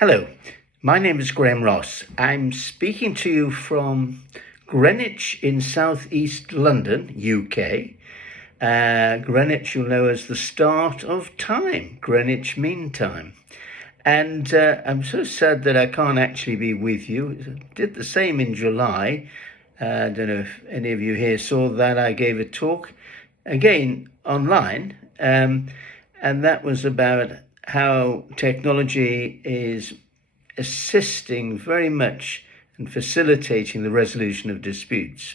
Hello, my name is Graham Ross. I'm speaking to you from Greenwich in southeast London, UK. Greenwich you'll know as the start of time, Greenwich Mean Time. And I'm so sad that I can't actually be with you. I did the same in July. I don't know if any of you here saw that. I gave a talk, again, online, and that was about how technology is assisting very much and facilitating the resolution of disputes.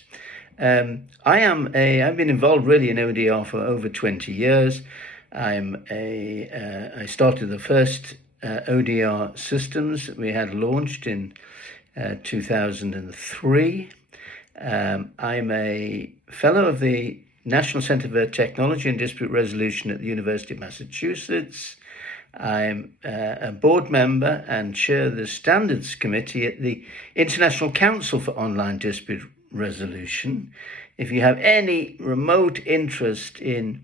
I've been involved really in ODR for over 20 years. I started the first ODR systems that we had launched in 2003. I'm a fellow of the National Centre for Technology and Dispute Resolution at the University of Massachusetts. I'm a board member and chair the Standards Committee at the International Council for Online Dispute Resolution. If you have any remote interest in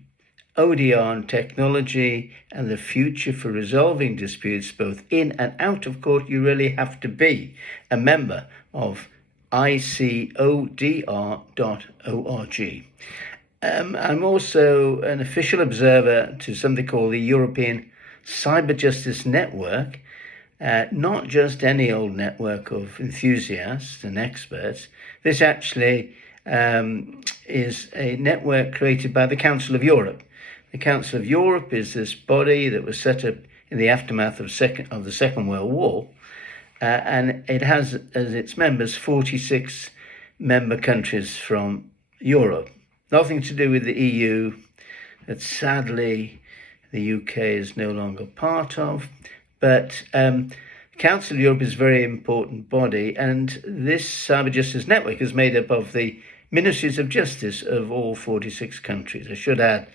ODR and technology and the future for resolving disputes both in and out of court, you really have to be a member of icodr.org. I'm also an official observer to something called the European Cyber Justice Network, not just any old network of enthusiasts and experts. This actually is a network created by the Council of Europe. The Council of Europe is this body that was set up in the aftermath of the Second World War, and it has as its members 46 member countries from Europe. Nothing to do with the EU, that sadly the UK is no longer part of, but Council of Europe is a very important body, and this Cyber Justice Network is made up of the Ministries of Justice of all 46 countries. I should add,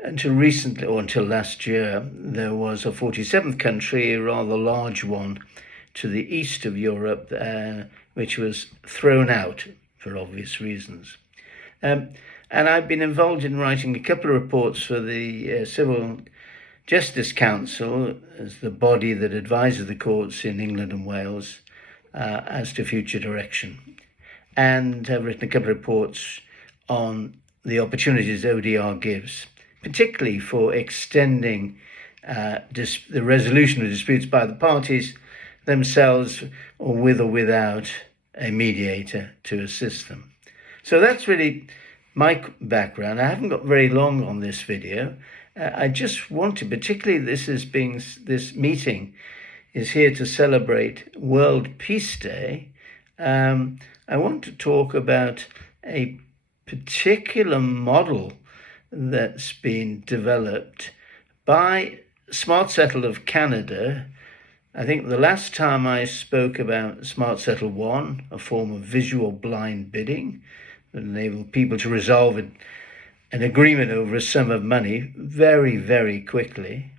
until recently, or until last year, there was a 47th country, a rather large one, to the east of Europe, which was thrown out for obvious reasons. And I've been involved in writing a couple of reports for the Civil Justice Council, as the body that advises the courts in England and Wales as to future direction. And I've written a couple of reports on the opportunities ODR gives, particularly for extending the resolution of disputes by the parties themselves, or with or without a mediator to assist them. So that's really my background. I haven't got very long on this video. I just wanted, particularly this meeting is here to celebrate World Peace Day. I want to talk about a particular model that's been developed by Smart Settle of Canada. I think the last time I spoke about Smart Settle 1, a form of visual blind bidding that enabled people to resolve an agreement over a sum of money very, very quickly.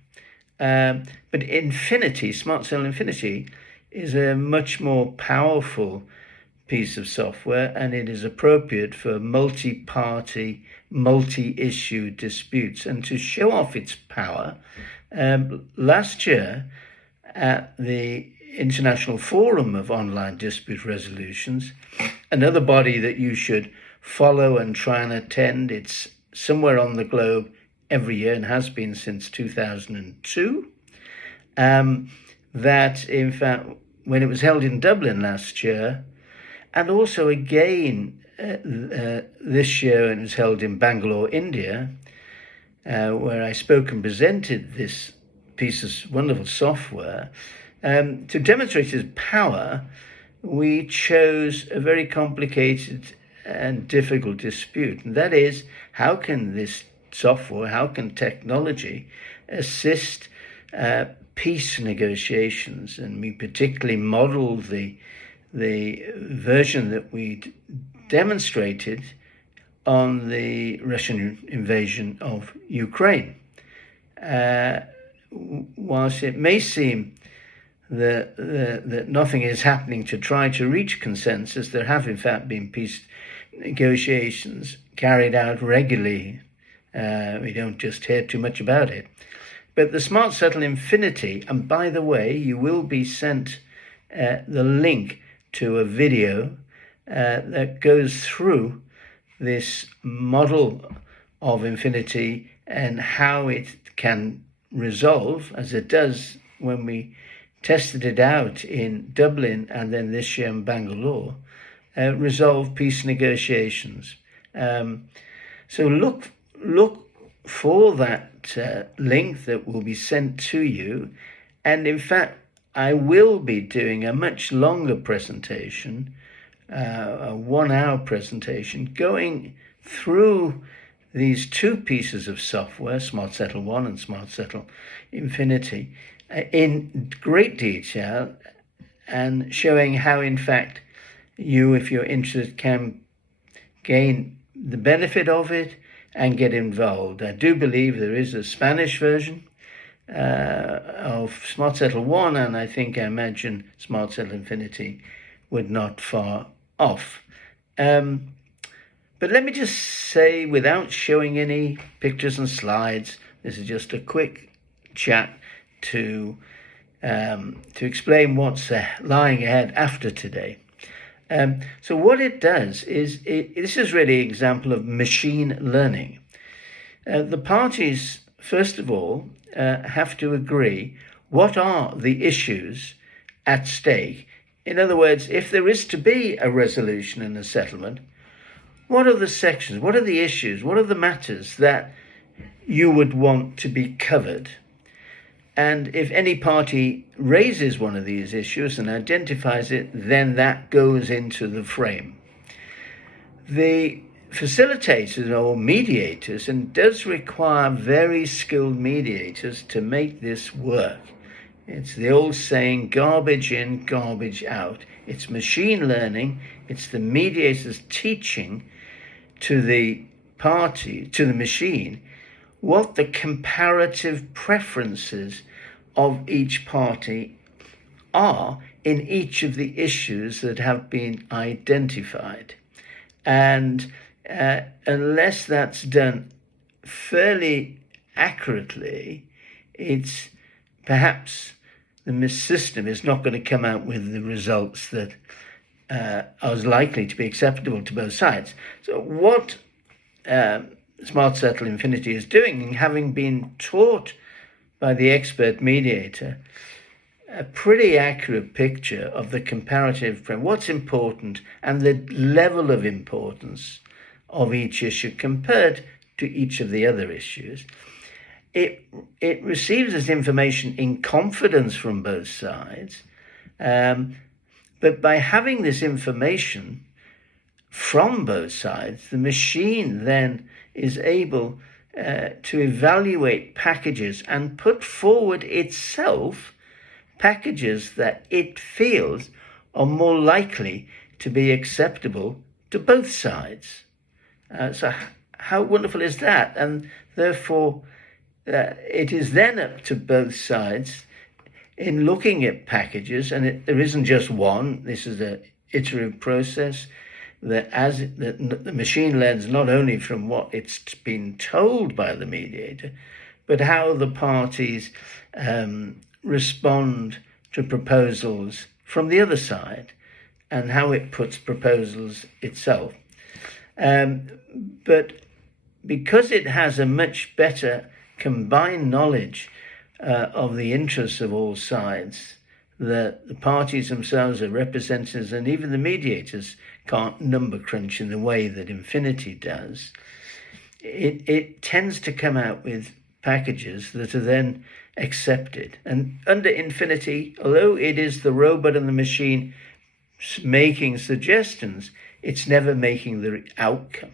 But Infinity, Smart Settle Infinity, is a much more powerful piece of software, and it is appropriate for multi-party, multi-issue disputes. And to show off its power, last year at the International Forum of Online Dispute Resolutions, another body that you should follow and try and attend. It's somewhere on the globe every year and has been since 2002. That, in fact, when it was held in Dublin last year, and also again this year, and it was held in Bangalore, India, where I spoke and presented this piece of wonderful software. To demonstrate its power, we chose a very complicated and difficult dispute, and that is, how can this software, how can technology assist peace negotiations? And we particularly modeled the version that we demonstrated on the Russian invasion of Ukraine. Whilst it may seem that nothing is happening to try to reach consensus, there have in fact been peace negotiations carried out regularly. We don't just hear too much about it. But the Smart Settle Infinity, and by the way, you will be sent the link to a video that goes through this model of Infinity and how it can resolve, as it does when we tested it out in Dublin and then this year in Bangalore, resolve peace negotiations. So look for that link that will be sent to you. And in fact, I will be doing a much longer presentation, a 1-hour presentation, going through these two pieces of software, Smart Settle 1 and Smart Settle Infinity, in great detail, and showing how, in fact, you, if you're interested, can gain the benefit of it and get involved. I do believe there is a Spanish version of Smart Settle 1, and I imagine Smart Settle Infinity would not far off. But let me just say, without showing any pictures and slides, this is just a quick chat to explain what's lying ahead after today. So what it does is, this is really an example of machine learning. The parties, first of all, have to agree what are the issues at stake. In other words, if there is to be a resolution and a settlement, what are the sections, what are the issues, what are the matters that you would want to be covered? And if any party raises one of these issues and identifies it, then that goes into the frame. The facilitators or mediators, and it does require very skilled mediators to make this work. It's the old saying, garbage in, garbage out. It's machine learning. It's the mediators teaching to the party, to the machine, what the comparative preferences of each party are in each of the issues that have been identified. And unless that's done fairly accurately, it's perhaps the system is not going to come out with the results that are likely to be acceptable to both sides. So what Smart Settle Infinity is doing, having been taught by the expert mediator, a pretty accurate picture of the comparative, what's important and the level of importance of each issue compared to each of the other issues. It receives this information in confidence from both sides, but by having this information from both sides, the machine then is able to evaluate packages and put forward itself packages that it feels are more likely to be acceptable to both sides. So how wonderful is that? And therefore, it is then up to both sides in looking at packages, and there isn't just one. This is an iterative process that the machine learns not only from what it's been told by the mediator, but how the parties respond to proposals from the other side and how it puts proposals itself. But because it has a much better combined knowledge of the interests of all sides, that the parties themselves are representatives, and even the mediators can't number crunch in the way that Infinity does, it tends to come out with packages that are then accepted. And under Infinity, although it is the robot and the machine making suggestions, it's never making the outcome.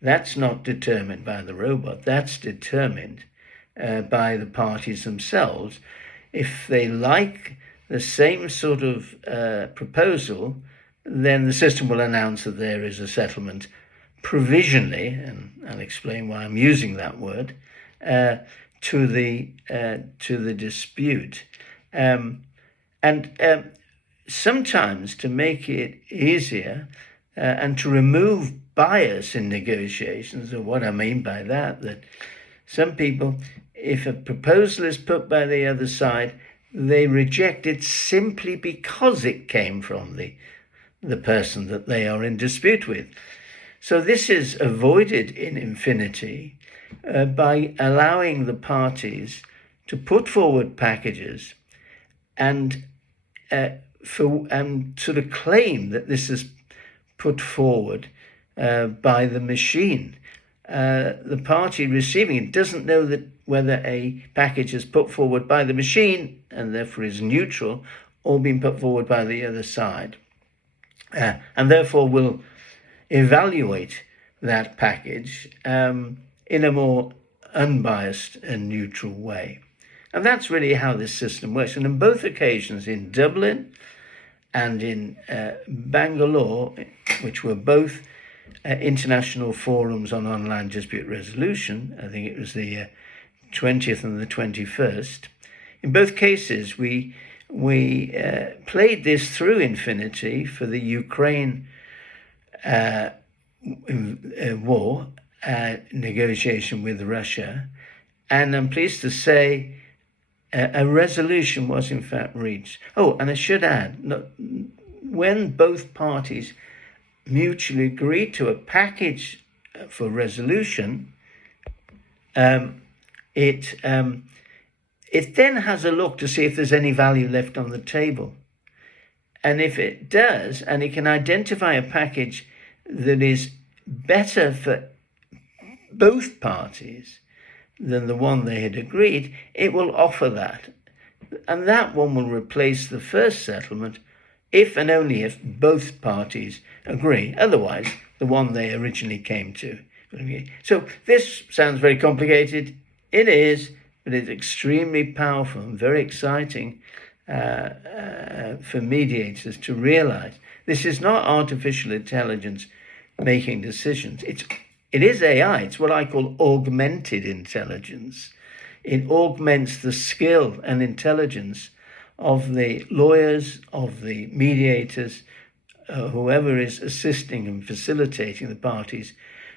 That's not determined by the robot. That's determined by the parties themselves. If they like the same sort of proposal, then the system will announce that there is a settlement provisionally, and I'll explain why I'm using that word, to the dispute. And sometimes, to make it easier and to remove bias in negotiations, or what I mean by that some people, if a proposal is put by the other side, they reject it simply because it came from the person that they are in dispute with. So this is avoided in Infinity by allowing the parties to put forward packages and sort of claim that this is put forward by the machine. The party receiving it doesn't know that whether a package is put forward by the machine and therefore is neutral, or being put forward by the other side, and therefore will evaluate that package in a more unbiased and neutral way. And that's really how this system works. And on both occasions, in Dublin and in Bangalore, which were both international forums on online dispute resolution, I think it was the 20th and the 21st, in both cases we played this through Infinity for the Ukraine war negotiation with Russia, and I'm pleased to say a resolution was in fact reached. Oh, and I should add, when both parties mutually agreed to a package for resolution, it then has a look to see if there's any value left on the table. And if it does, and it can identify a package that is better for both parties than the one they had agreed, it will offer that. And that one will replace the first settlement if and only if both parties agree. Otherwise, the one they originally came to. So this sounds very complicated. It is, but it's extremely powerful and very exciting for mediators to realize this is not artificial intelligence making decisions. It is AI. It's what I call augmented intelligence. It augments the skill and intelligence of the lawyers, of the mediators, whoever is assisting and facilitating the parties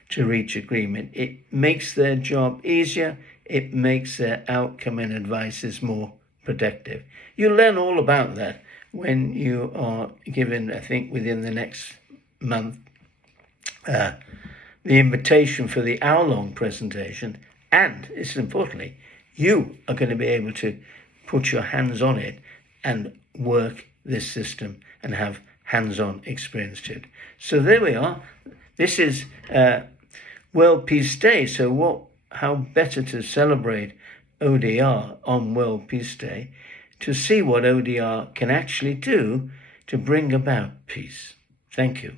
to reach agreement. It makes their job easier. It makes their outcome and advices more productive. You'll learn all about that when you are given, I think within the next month, the invitation for the hour-long presentation, and it's importantly, you are going to be able to put your hands on it and work this system and have hands-on experience to it. So there we are. This is World Peace Day. So how better to celebrate ODR on World Peace Day to see what ODR can actually do to bring about peace. Thank you.